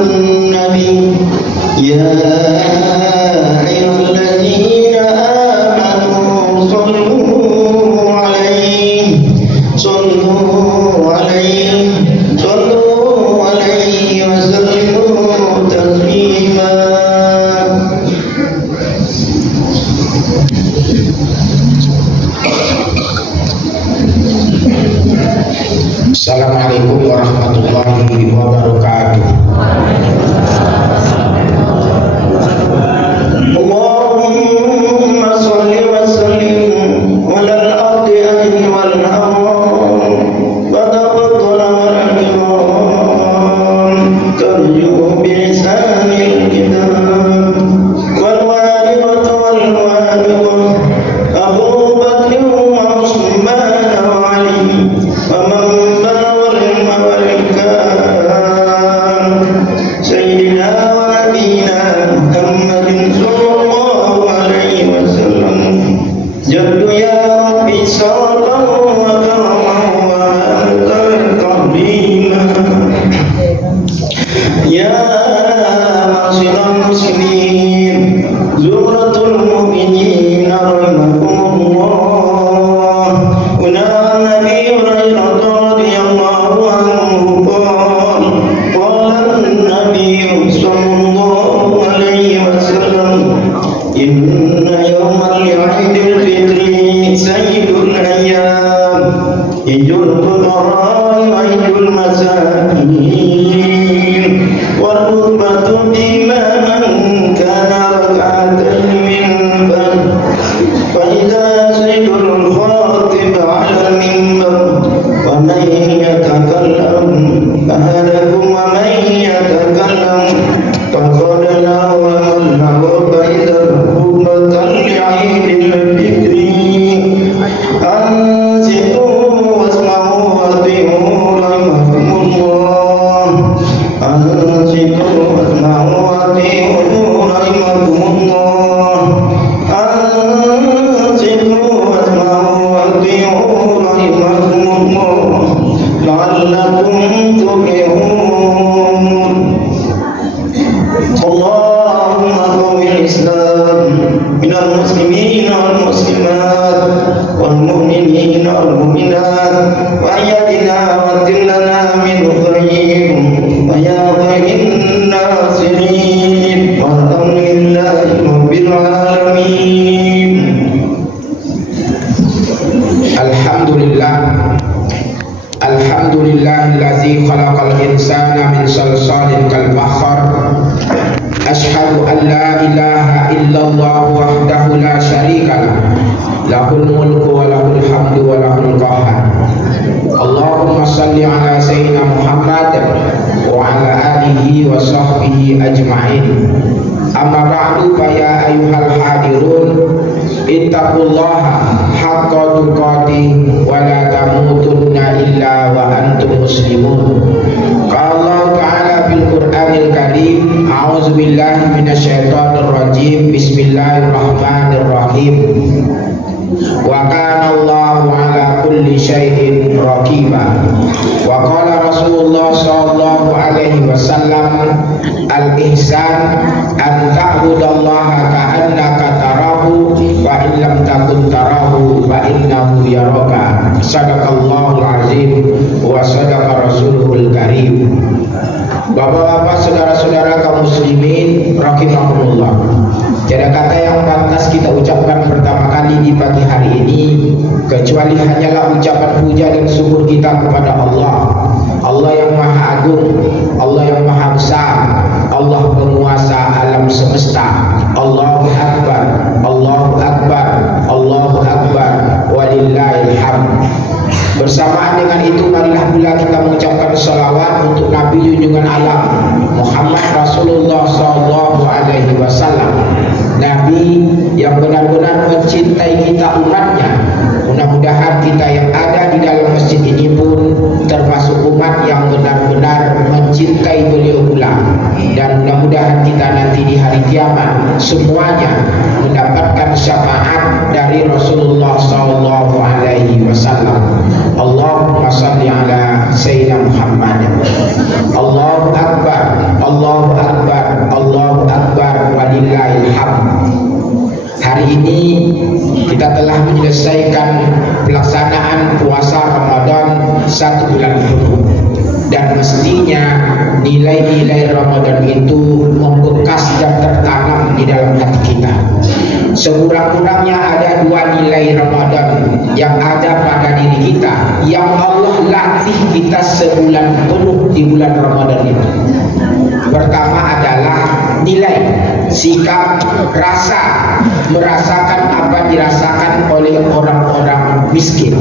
النبي يا أيها الذين آمنوا صلوا عليه وسلموا تسليما. Assalamualaikum warahmatullahi wabarakatuh. Allahumma salli wa sallim ala al-ardi ajli wal haram wa taqaddala wal imam tarju bi'sanil kitab wal walidatu wal walidatu Abu Bakr wa Utsman wa Ali wa man Alhamdulillahillazi khalaqal insana min salsalin kal fakhar. Ashhadu an la ilaha illallah wahdahu la syarikalah, lahul mulku wa lahul hamdu wa lahul qahar. Allahumma salli ala sayyidina Muhammad wa ala alihi wa sahbihi ajma'in. Amma ba'du, fa ya ayyuhal hadirun, ittaqullaha haqqa tuqatih wa la tamutunna illa wa antum muslimun. Qala Allah ta'ala bil Qur'anil Karim, a'udzu billahi minasyaitonir rajim. Bismillahirrahmanirrahim. Wa kana Allahu ala kulli syai'in raqiba. Wa qala Rasulullah sallallahu alaihi wasallam, al-ihsan an ta'budallaha ka'annaka tarahu wa in lam takun tarahu fa innahu yaraka. Sadaqallahul azim wa sadaqa rasulul karim. Bapak-bapak, saudara-saudara kaum muslimin rahimakumullah, tiada kata yang pantas kita ucapkan pertama kali di pagi hari ini kecuali hanyalah ucapan puja dan syukur kita kepada Allah. Allah yang maha agung, Allah yang maha besar, Allah penguasa alam semesta. Allahu Akbar, Allahu Akbar, Allahu Akbar, walillahil hamd. Bersamaan dengan itu, marilah pula kita mengucapkan salawat untuk Nabi junjungan alam Muhammad Rasulullah sallallahu alaihi wasallam, Nabi yang benar-benar mencintai kita umatnya. Mudah-mudahan kita yang ada di dalam masjid ini pun termasuk umat yang benar-benar mencintai beliau pula. Dan mudah-mudahan kita nanti di hari kiamat semuanya mendapatkan syafaat dari Rasulullah sallallahu alaihi wasallam. Allahumma salli ala sayyidina Muhammad. Allahu Akbar, Allahu ini kita telah menyelesaikan pelaksanaan puasa Ramadan 1 bulan penuh, dan mestinya nilai-nilai Ramadan itu membekas dan tertanam di dalam hati kita. Sekurang-kurangnya ada 2 nilai Ramadan yang ada pada diri kita, yang Allah latih kita sebulan penuh di bulan Ramadan itu. Pertama adalah nilai sikap rasa, merasakan apa yang dirasakan oleh orang-orang miskin,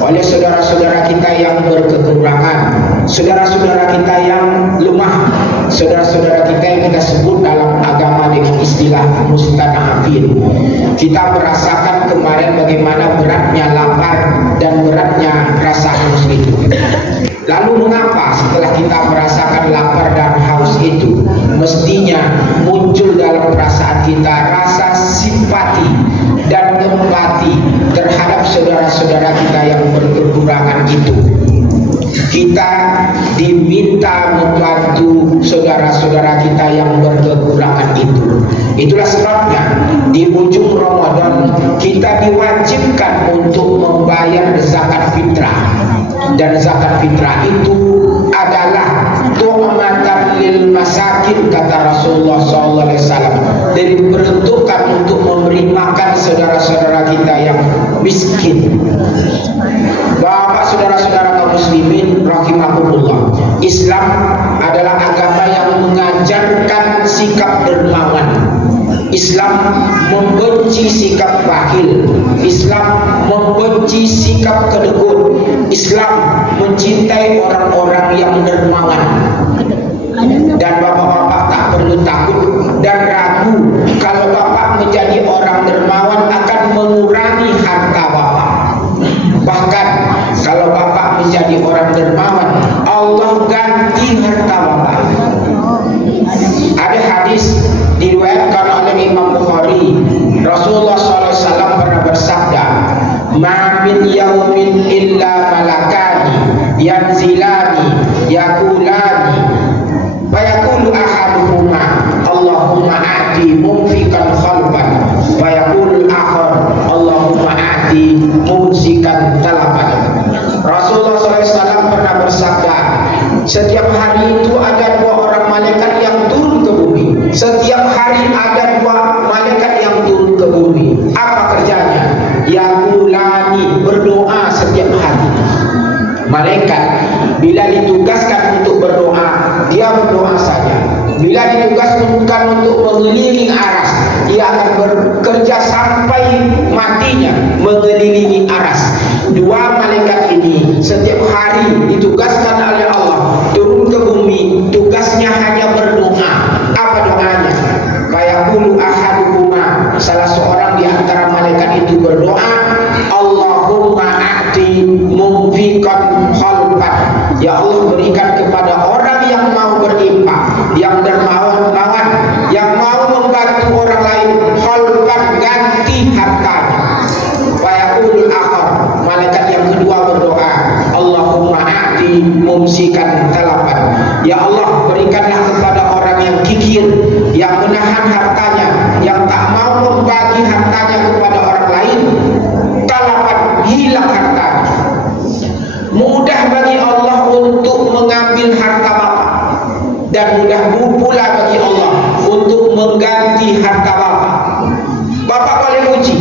oleh saudara-saudara kita yang berkekurangan, saudara-saudara kita yang lemah, saudara-saudara kita yang kita sebut dalam agama dengan istilah mustadafin. Kita merasakan kemarin bagaimana beratnya lapar dan beratnya rasa haus itu. Lalu mengapa setelah kita merasakan lapar dan haus itu, mestinya muncul dalam perasaan kita rasa simpati dan empati terhadap saudara-saudara kita yang berkekurangan itu. Kita diminta membantu saudara-saudara kita yang berkekurangan itu. Itulah sebabnya di ujung Ramadan kita diwajibkan untuk membayar zakat fitrah. Dan zakat fitrah itu adalah tu'matan lil masakin, kata Rasulullah SAW, dan diperuntukkan untuk memberi makan saudara-saudara kita yang miskin. Bapak, saudara-saudara kaum muslimin rahimakumullah, Islam adalah agama yang mengajarkan sikap dermawan. Islam membenci sikap bakhil. Islam membenci sikap kedekut. Islam mencintai orang-orang yang dermawan. Dan bapak-bapak tak perlu takut dan ragu kalau bapak menjadi orang dermawan akan mengurangi harta bapak. Bahkan kalau bapak menjadi orang dermawan, Allah ganti harta bapak. Ada hadis diriwayatkan oleh Imam Bukhari, Rasulullah SAW pernah bersabda, "Ma min yaumin illa malakani yanzilani yakulani fayaqulu ahaduhuma Allahumma a'ti mumfikan khalban wa yaqulu al-akhar Allahumma a'ti mumsikan talaban." Rasulullah SAW pernah bersabda, setiap hari itu ada 2 orang malaikat yang turun ke bumi. Setiap hari ada 2 malaikat yang turun ke bumi. Apa kerjanya? Yaqulani, berdoa setiap hari. Malaikat bila ditugaskan untuk berdoa, dia berdoa saja. Bila ditugaskan untuk mengelilingi aras, dia akan bekerja sampai matinya mengelilingi aras. 2 malaikat ini setiap hari ditugaskan oleh Allah turun ke bumi, tugasnya hanya berdoa. Apa doanya? Fayaqulu ahaduhuma, salah seorang di antara malaikat itu berdoa, Allahumma a'ti mumfikan khalban, ya Allah berikan kepada orang yang mau berinfak, yang dermawan, yang mau membantu orang lain, khalban, ganti hartanya. Fayaqulu akhar, malaikat yang kedua berdoa, Allahumma a'ti mumsikan talaban, ya Allah berikanlah kepada orang yang kikir, yang menahan hartanya, yang tak mau membagi hartanya kepada orang lain, talaban, hilang hartanya. Mudah bagi Allah untuk mengambil harta bapak, dan mudah pula bagi Allah untuk mengganti harta bapak. Bapak boleh uji,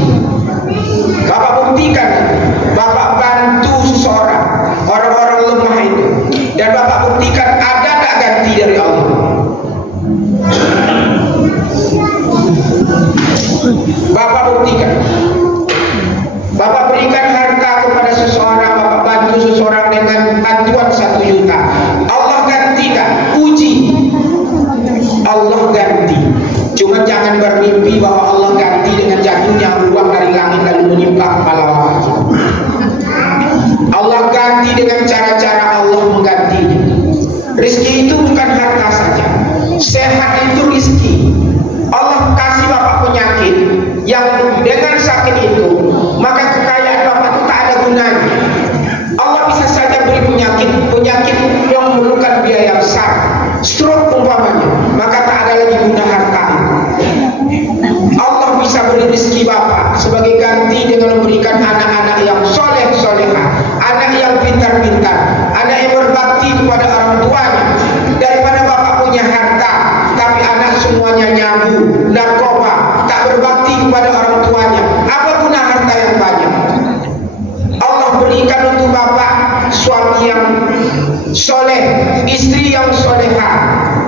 bapak buktikan, bapak bantu seseorang, orang-orang lemah itu, dan bapak buktikan ada tak ganti dari Allah. Bapak buktikan, bapak berikan harta kepada seseorang, bapak bantu seseorang dengan bantuan 1 juta, Allah gantikan, uji, Allah ganti. Cuma jangan bermimpi bahwa Allah ganti dengan jatuhnya uang dari langit lalu menimpa kepala bapak. Allah ganti dengan cara-cara Allah mengganti. Rizki itu bukan harta saja, sehat itu rizki. Allah kasih bapak penyakit yang dengan sakit itu maka kekayaan bapak itu tak ada gunanya. Allah bisa saja beri penyakit yang memerlukan biaya besar, stroke umpamanya, maka tak ada lagi guna harta. Allah bisa beri rezeki bapak soleh, istri yang soleha,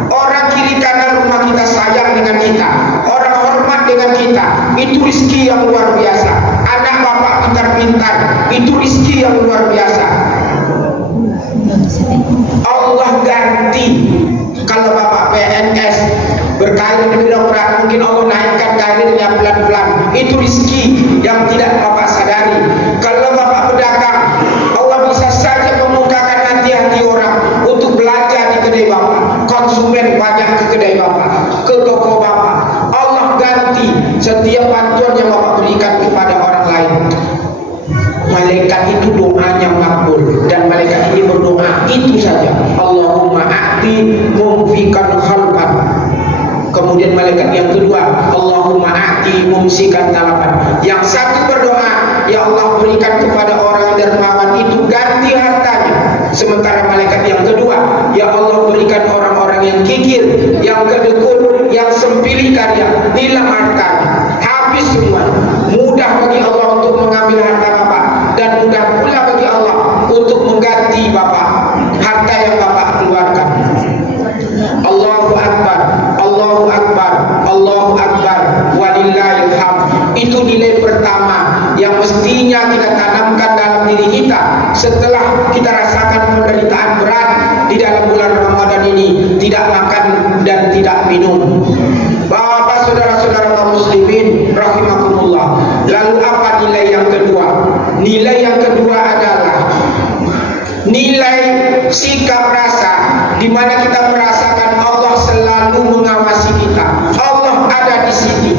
orang kiri kanan rumah kita sayang dengan kita, orang hormat dengan kita, itu rizki yang luar biasa. Anak bapak pintar-pintar, itu rizki yang luar biasa. Allah ganti. Kalau bapak PNS berkarir birokrat, mungkin Allah naikkan karirnya pelan-pelan, itu rizki yang tidak bapak sadari. Kalau bapak pedagang, Allah bisa saja membukakan hati-hati orang untuk belanja di kedai bapak, konsumen banyak ke kedai bapak, ke toko bapak. Allah ganti setiap bantuan yang bapak berikan kepada orang lain. Malaikat itu doanya makbul, dan malaikat ini berdoa itu saja, Allahumma a'ti mumfikan khalqan. Kemudian malaikat yang kedua, Allahumma a'ti mumsikan talaban. Yang satu berdoa, ya Allah berikan kepada orang yang dermawan itu ganti hartanya. Sementara malaikat yang kedua, ya Allah berikan orang-orang yang kikir, yang kedekut, yang sempili karya, hilang hartanya, habis semua. Mudah bagi Allah untuk mengambil harta bapak, dan mudah pula bagi Allah untuk mengganti bapak harta yang bapak keluarkan. Allahu Akbar, Allahu Akbar, Allahu Akbar, walillahil hamd. Itu nilai pertama yang mestinya kita tanamkan dalam diri kita setelah kita rasakan penderitaan berat di dalam bulan Ramadan ini, tidak makan dan tidak minum. Bapak, saudara-saudara kaum muslimin rahimakumullah. Lalu apa nilai yang kedua? Nilai yang kedua adalah nilai sikap rasa, di mana kita merasakan Allah selalu mengawasi kita. Allah ada di sini.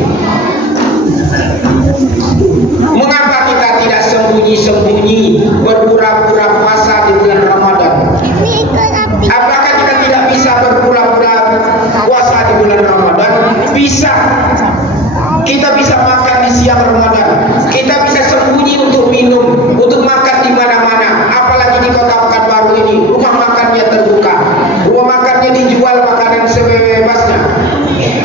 Mengapa kita tidak sembunyi-sembunyi berpura-pura puasa di bulan Ramadan? Apakah kita tidak bisa berpura-pura puasa di bulan Ramadan? Bisa. Kita bisa makan di siang Ramadan. Kita bisa sembunyi untuk minum, untuk makan di mana-mana. Apalagi di kota Pekanbaru ini, rumah makannya terbuka, rumah makannya dijual makanan sebebasnya.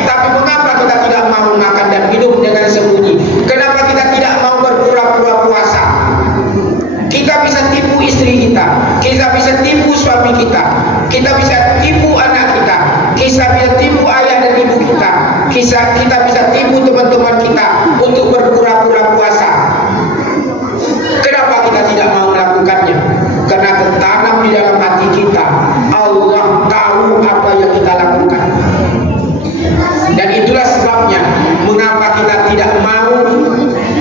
Tapi mengapa kita tidak mau makan dan minum dengan sembunyi? Kenapa kita tidak mau berpura-pura puasa? Kita bisa tipu istri kita, kita bisa tipu suami kita, kita bisa tipu anak kita, kita bisa tipu ayah dan ibu kita, kita bisa tipu teman-teman kita untuk berpura-pura puasa. Kenapa kita tidak mau melakukannya? Karena tertanam di dalam hati kita, Allah tahu apa yang kita lakukan. Dan itulah sebabnya mengapa kita tidak mau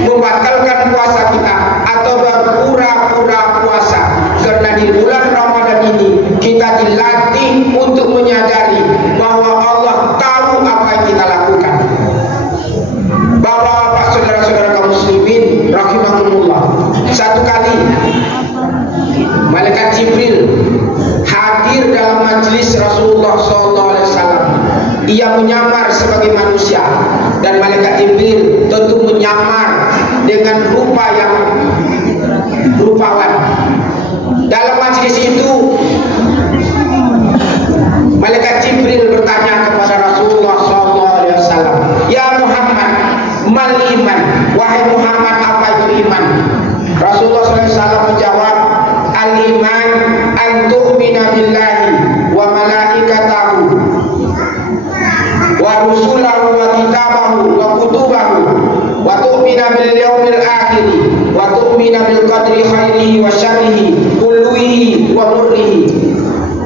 membatalkan puasa kita atau berpura-pura puasa. Karena di bulan Ramadan ini kita dilatih untuk menyadari bahwa Allah tahu apa yang kita lakukan. Bapak-bapak, saudara-saudara kaum muslimin rahimakumullah. Satu kali malaikat Jibril hadir dalam majelis Rasulullah SAW. Ia menyamar sebagai manusia, dan malaikat Jibril tentu menyamar dengan rupa yang rupawan. Dalam majelis itu malaikat Jibril bertanya kepada Rasulullah SAW, "Ya Muhammad, mal iman?" Wahai Muhammad, apa itu iman? Rasulullah SAW menjawab, "Al-iman an tu'mina billahi wa malaikatahu wa rusulahu wa kitabahu wa kutubahu wa tu'mina bil yaumil akhir wa tu'mina bil qadri khairihi wa syarrihi kullihi wa murrihi."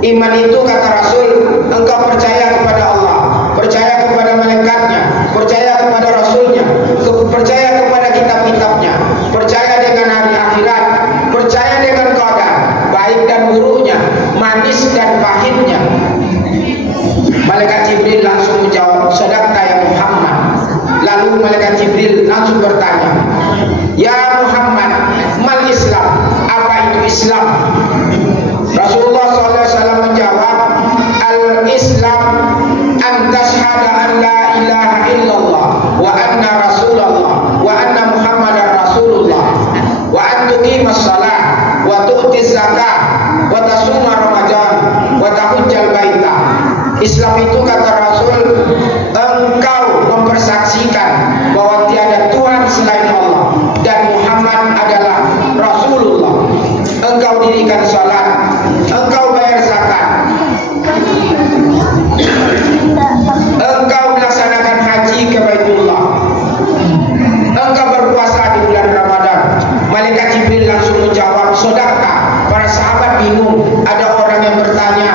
Iman itu, kata Rasul, engkau percaya kepada Allah, percaya kepada malaikatnya, percaya kepada Rasulnya, percaya kepada kitab-kitabnya, percaya dengan hari akhirat, percaya dengan qadar, baik dan buruknya, manis dan pahitnya. Malaikat Jibril langsung menjawab, "Sadaqta ya Muhammad." Lalu malaikat Jibril langsung bertanya, "Ya Muhammad, mal Islam?" Apa itu Islam? Rasulullah SAW menjawab, "Al-Islam an tashhada an la ilaha illallah wa anna Rasulullah wa anna Muhammadar Rasulullah wa an tuqimas salat wa tu'tiz zakah wa tasuma Ramadan wa tahujjal baita." Islam itu, kata Rasul, engkau mempersaksikan bahwa tiada Tuhan selain Allah dan Muhammad adalah Rasulullah. Engkau dirikan salat, engkau bayar ditanya,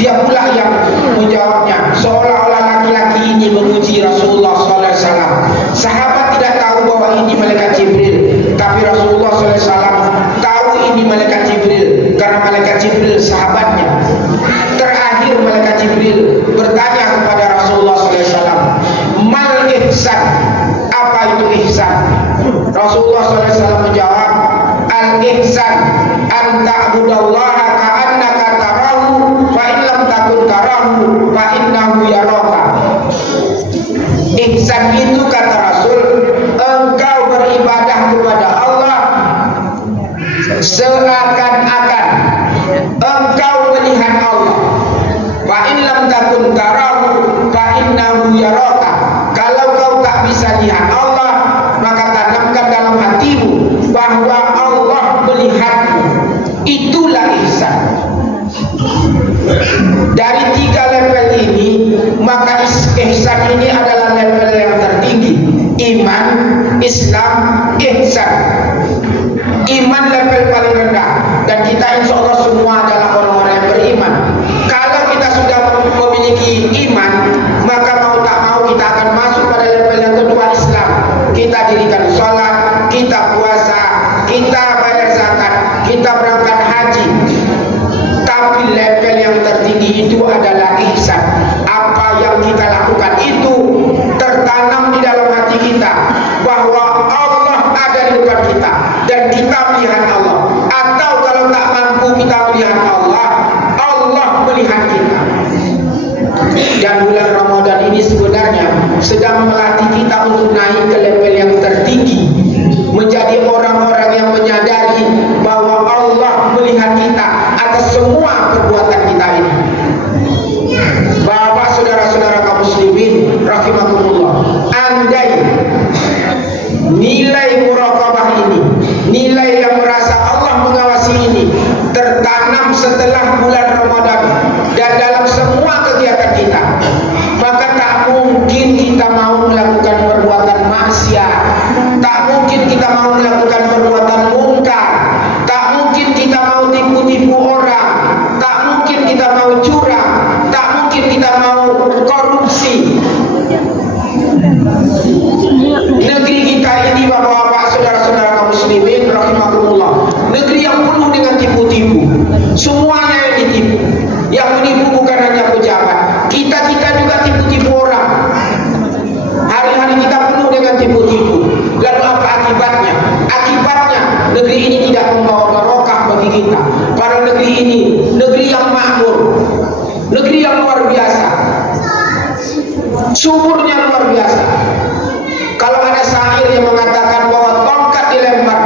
dia pula yang menjawabnya, seolah-olah laki-laki ini memuji Rasulullah SAW. Sahabat tidak tahu bahwa ini malaikat Jibril, tapi Rasulullah SAW tahu ini malaikat Jibril karena malaikat Jibril sahabatnya. Terakhir malaikat Jibril bertanya kepada Rasulullah SAW, mal ihsan, apa itu ihsan? Rasulullah SAW menjawab, al ihsan an ta'budallaha ka'annaka tarahu fa in lam takun tarahu fa innahu yaraka. Ihsan itu kata Rasul, engkau beribadah kepada Allah seakan-akan engkau melihat Allah. Fa in lam takun tarahu fa innahu yaraka. Kalau kau tak bisa lihat Allah, maka tanamkan dalam hatimu bahwa Allah melihatmu. Itulah ihsan. Dari 3 level ini, maka ihsan ini adalah level yang tertinggi. Iman, Islam, ihsan. Iman level paling rendah, dan kita insya Allah semua adalah orang-orang yang beriman. Kalau kita sudah memiliki iman, maka mau tak mau kita akan masuk pada level yang kedua, Islam. Kita dirikan sholat, kita puasa, kita bayar zakat, kita berangkat haji. Tapi level yang tertinggi itu adalah ihsan. Apa yang kita lakukan itu tertanam di dalam hati kita bahwa Allah ada di depan kita dan kita melihat Allah. Atau kalau tak mampu kita melihat Allah, Allah melihat kita. Dan bulan Ramadan ini sebenarnya sedang melatih kita untuk naik ke level yang tertinggi, menjadi orang-orang yang menyadari bahwa Allah melihat kita atas semua perbuatan kita ini. Bapak, saudara-saudara kaum muslimin rahimakumullah, andai nilai muraqabah ini, nilai yang merasa Allah mengawasi ini tertanam setelah bulan Ramadan dan dalam semua kegiatan kita, maka tak mungkin kita mau melakukan perbuatan maksiat, tak mungkin kita mau melakukan perbuatan mungkar, tak mungkin kita mau tipu-tipu orang, tak mungkin kita mau curang, tak mungkin kita mau korupsi. Negeri kita ini, bapak-bapak, saudara-saudara kaum muslimin rahimakumullah, negeri yang penuh dengan tipu-tipu. Semuanya yang ditipu. Yang menipu bukan hanya pejabat, kita juga tipu-tipu orang. Hari-hari kita penuh dengan tipu-tipu. Lalu apa akibatnya? Akibatnya negeri ini tidak membawa barokah bagi kita. Padahal negeri ini negeri yang makmur, negeri yang luar biasa, suburnya luar biasa. Kalau ada syair yang mengatakan bahwa tongkat dilempar,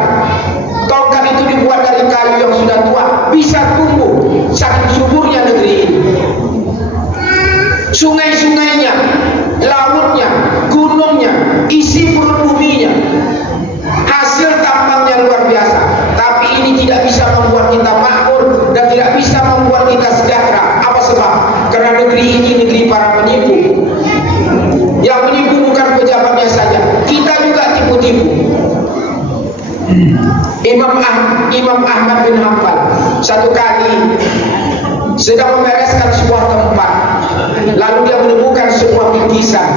tongkat itu dibuat dari kayu yang sudah tua, bisa tumbuh. Saking suburnya negeri ini. Sungai-sungainya, lautnya, gunungnya, isi perut buminya, hasil tambangnya luar biasa. Tapi ini tidak bisa membuat kita makmur dan tidak bisa membuat kita sejahtera. Apa sebab? Karena negeri ini negeri para penipu. Yang menipu bukan pejabatnya saja, kita juga tipu-tipu. Imam Ahmad bin Hanbal satu kali sedang membereskan sebuah tempat, lalu dia menemukan sebuah bingkisan.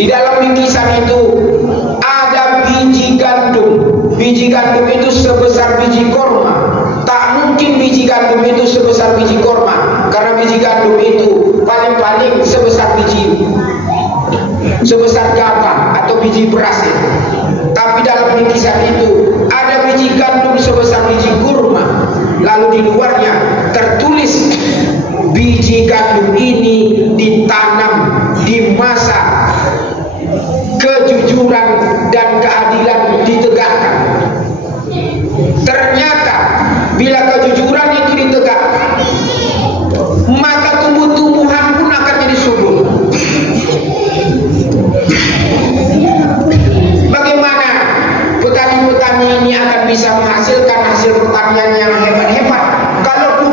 Di dalam bingkisan itu ada biji gandum. Biji gandum itu sebesar biji korma. Tak mungkin biji gandum itu sebesar biji korma, karena biji gandum itu paling-paling sebesar gabah atau biji beras itu. Tapi dalam bingkisan itu ada biji gandum sebesar biji kurma. Lalu di luarnya tertulis, biji gandum ini ditanam di masa kejujuran dan keadilan ditegakkan. Ternyata bila kejujuran itu ditegakkan, maka tumbuh-tumbuhan pun akan jadi subur. Bagaimana petani-petani ini akan bisa menghasilkan hasil pertanian yang hebat-hebat kalau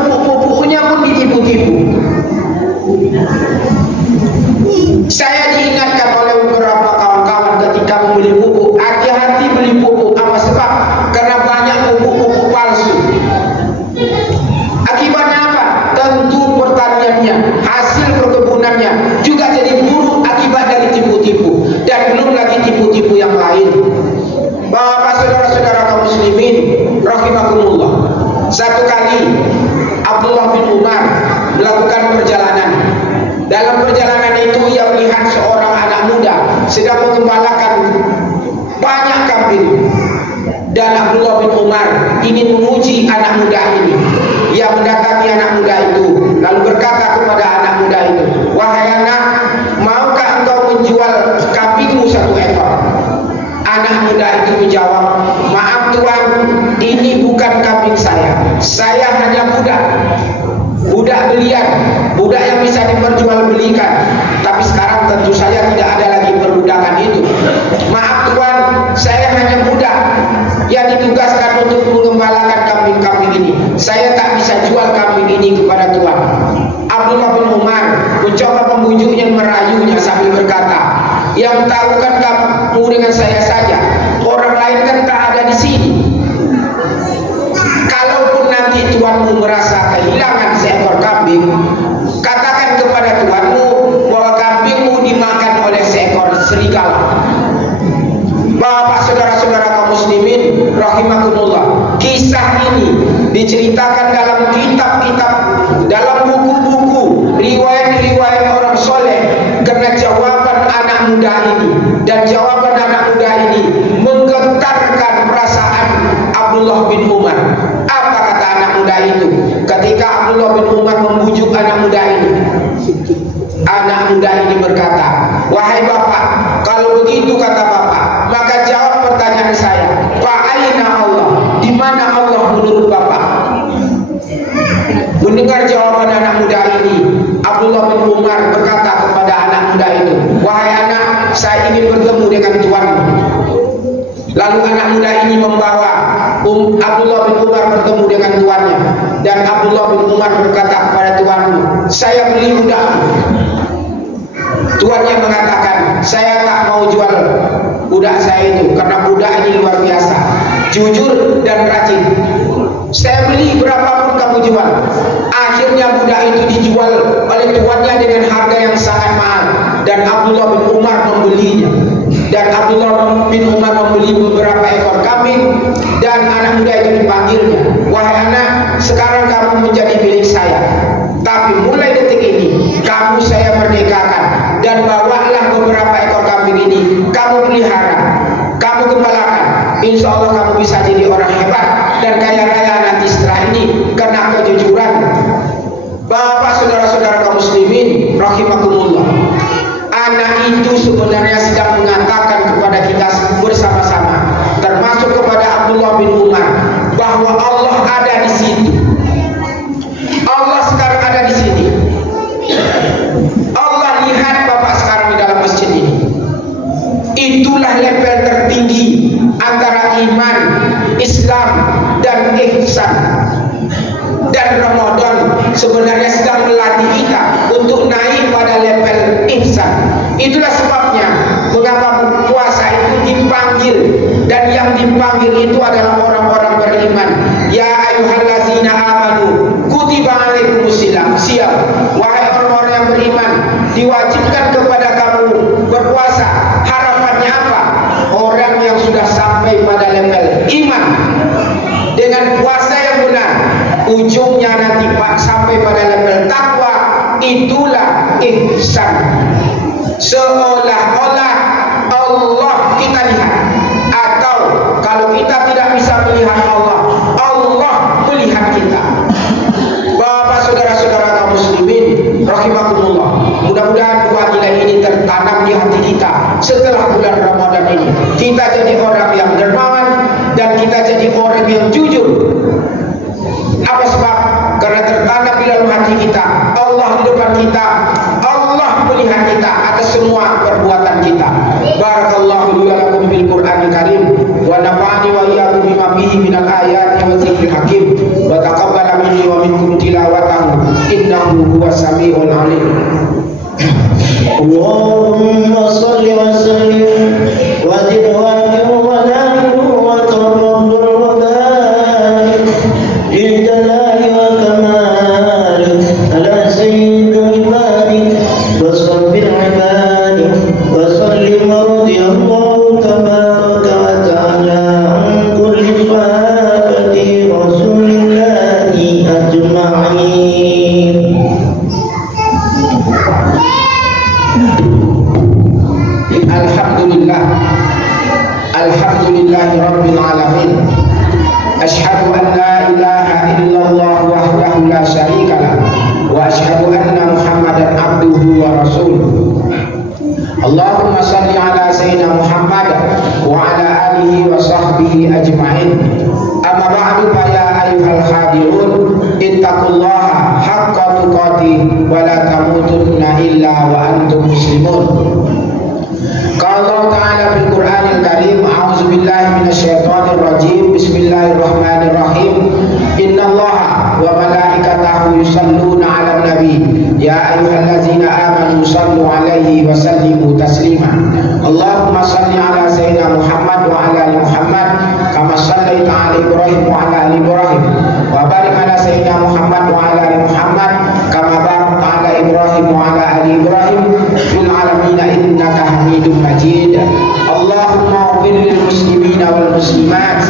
kambingku yang lain. Bapak saudara-saudara kaum muslimin rahimakumullah, satu kali Abdullah bin Umar melakukan perjalanan. Dalam perjalanan itu ia melihat seorang anak muda sedang mengembalakan banyak kambing. Dan Abdullah bin Umar ingin menguji anak muda ini. Ia mendatangi anak muda itu, lalu berkata kepada anak muda itu, "Wahai anak, maukah engkau menjual kambingmu 1 ekor?" Anak muda itu menjawab, "Maaf Tuan, ini bukan kambing saya hanya budak belian, budak yang bisa diperjualbelikan. Tapi sekarang tentu saja tidak ada lagi perbudakan itu. Maaf Tuan, saya hanya budak yang ditugaskan untuk mengembalakan kambing-kambing ini. Saya tak bisa jual kambing ini kepada Tuan." Abdullah bin Umar mencoba membujuknya, merayunya sambil berkata, "Yang tahu kan kamu dengan saya saja. Orang lain kan tak ada di sini. Kalaupun nanti tuanmu merasa kehilangan seekor kambing, katakan kepada tuanmu bahwa kambingmu dimakan oleh seekor serigala." Bapak saudara-saudara kaum muslimin rahimakumullah, kisah ini diceritakan dalam kitab-kitab, dalam buku-buku, riwayat-riwayat orang soleh, karena jawaban anak muda ini dan jawaban anak muda ini menggetarkan perasaan Abdullah bin Umar. Apa kata anak muda itu ketika Abdullah bin Umar membujuk anak muda ini? Anak muda ini berkata, "Wahai bapak, kalau begitu kata bapak, maka jawab pertanyaan saya. Fa'aina Allah? Di mana Allah menurut bapak?" Mendengar jawaban anak muda ini, Abdullah bin Umar berkata kepada anak muda itu, "Wahai anak, saya ingin bertemu dengan tuanmu." Lalu anak muda ini membawa Abdullah bin Umar bertemu dengan tuannya. Dan Abdullah bin Umar berkata kepada tuanmu, "Saya beli budak." Tuannya mengatakan, "Saya tak mau jual budak saya itu, karena budak ini luar biasa, jujur dan rajin. Saya beli berapapun kamu jual." Akhirnya budak itu dijual oleh tuannya dengan harga yang sangat mahal. Dan Abdullah bin Umar membelinya. Dan Abdullah bin Umar membeli beberapa ekor kambing. Dan anak muda itu dipanggilnya, "Wahai anak, sekarang kamu menjadi milik saya. Tapi mulai detik ini kamu saya merdekakan. Dan bawalah beberapa ekor kambing ini, kamu pelihara, kamu gembalakan. Insya Allah kamu bisa jadi orang hebat dan kaya raya nanti setelah ini karena kejujuran." Bapak saudara-saudara kaum muslimin rahimakumullah, anak itu sebenarnya sedang mengatakan kepada kita bersama-sama, termasuk kepada Abdullah bin Umar, bahwa Allah ada di situ. Allah sekarang ada di sini. Allah lihat bapak sekarang di dalam masjid ini. Itulah level tertinggi antara iman, Islam, dan ihsan. Dan Ramadan sebenarnya sedang melatih kita untuk naik pada level ihsan. Itulah sebabnya mengapa puasa itu dipanggil, dan yang dipanggil itu adalah orang-orang beriman. Ya ayyuhallazina amanu kutiba alaikumusiyam. Wahai orang-orang yang beriman, diwajibkan kepada kamu berpuasa. Harapannya apa? Orang yang sudah sampai pada level iman dengan puasa yang benar, ujungnya nanti sampai pada level takwa, itulah ihsan. Seolah-olah Allah kita lihat, atau kalau kita tidak bisa melihat Allah, Allah melihat kita. Bapak saudara-saudara kaum muslimin rahimakumullah, mudah-mudahan dua nilai ini tertanam di hati kita setelah bulan Ramadan ini. Kita jadi orang yang dermawan dan kita jadi orang yang jujur. Apa sebab? Karena tertanam di dalam hati kita, Allah di depan kita, Allah melihat kita atas semua perbuatan kita. Barakallahu li wa lakum bil Qur'anil Karim wa nafa'ani wa iyyakum bima fihi minal ayati wa dzikril hakim wa taqabbala minni wa minkum tilawatahu innahu huwas samiul alim. Allahumma shalli wa sallim wa zid wa barik wa taqabbal wa barik lil jalali wa kamal ala sayyidil ibadi wa sabbil ibadi wa sallim radiyallahu ta'ala Alhamdulillahi Rabbil Alamin. Ashhadu an la ilaha illallah wahdahu la syarikalah wa ashhadu anna Muhammadan abduhu wa rasuluh. Allahumma salli ala sayyidina Muhammad wa ala alihi wa sahbihi ajma'in. Amma ba'du, fa ya ayyuhal hadirun, ittaqullaha haqqa tuqatih wa la tamutunna illa wa antum muslimun. Qala ta'ala fil Qur'anil Karim, a'udzu billahi minasyaitonir rajim. Bismillahirrahmanirrahim. Innallaha wa malaikatahu yusalluna 'alan nabi. Ya ayyuhallazina amanu sallu 'alaihi wa sallimu taslima. Allahumma shalli 'ala sayyidina Muhammad wa 'ala ali Muhammad kama shallaita 'ala Ibrahim wa 'ala ali Ibrahim wa barik 'ala sayyidina Muhammad wa 'ala ali Muhammad kama barakta 'ala Ibrahim wa 'ala ali Ibrahim fil 'alamin innaka Hamidum Majid. Allahumma ighfir lil muslimina wal muslimat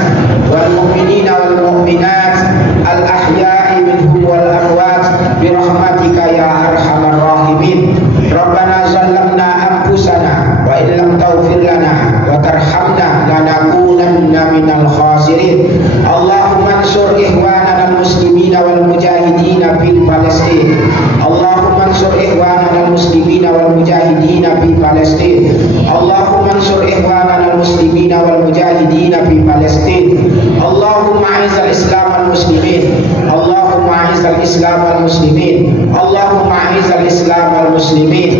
wal mu'minina wal mu'minat al ahya'i minhum wal amwat bi rahmatika ya arhamar rahimin. Rabbana zalamna anfusana wa in lam taghfir lana wa tarhamna lanakunanna minal khasirin. Allahumma ansur ikhwanana al muslimina wal mujahidina fil Palestin. Allahumma ansur ikhwanana al muslimina wal mujahidina fi Palestin. Allahumma ansur ikhwanana al muslimina wal mujahidina fi Palestin. Allahumma a'izzal Islam wal muslimin. Allahumma a'izzal Islam wal muslimin. Allahumma a'izzal Islam wal muslimin.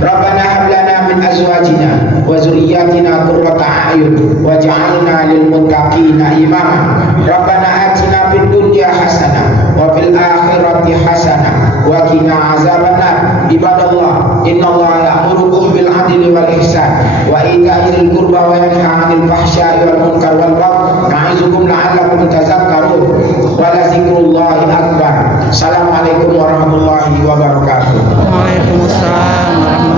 Rabbana hab lana min azwajina wa zurriyyatina qurrata a'yun waj'alna lil muttaqina imama. Rabbana atina fid dunya hasanah wa fil akhirati hasanah wa qina azabannar. Ibadallah, innallaha ya'murukum bil 'adli wal ihsan wa ita'i dzil qurba wa yanha 'anil fahsya'i wal munkar wal baghi ya'izukum la'allakum tadhakkarun. Wa la dzikrullahi akbar. Assalamualaikum warahmatullahi wabarakatuh. Waalaikumsalam warahmatullahi wabarakatuh.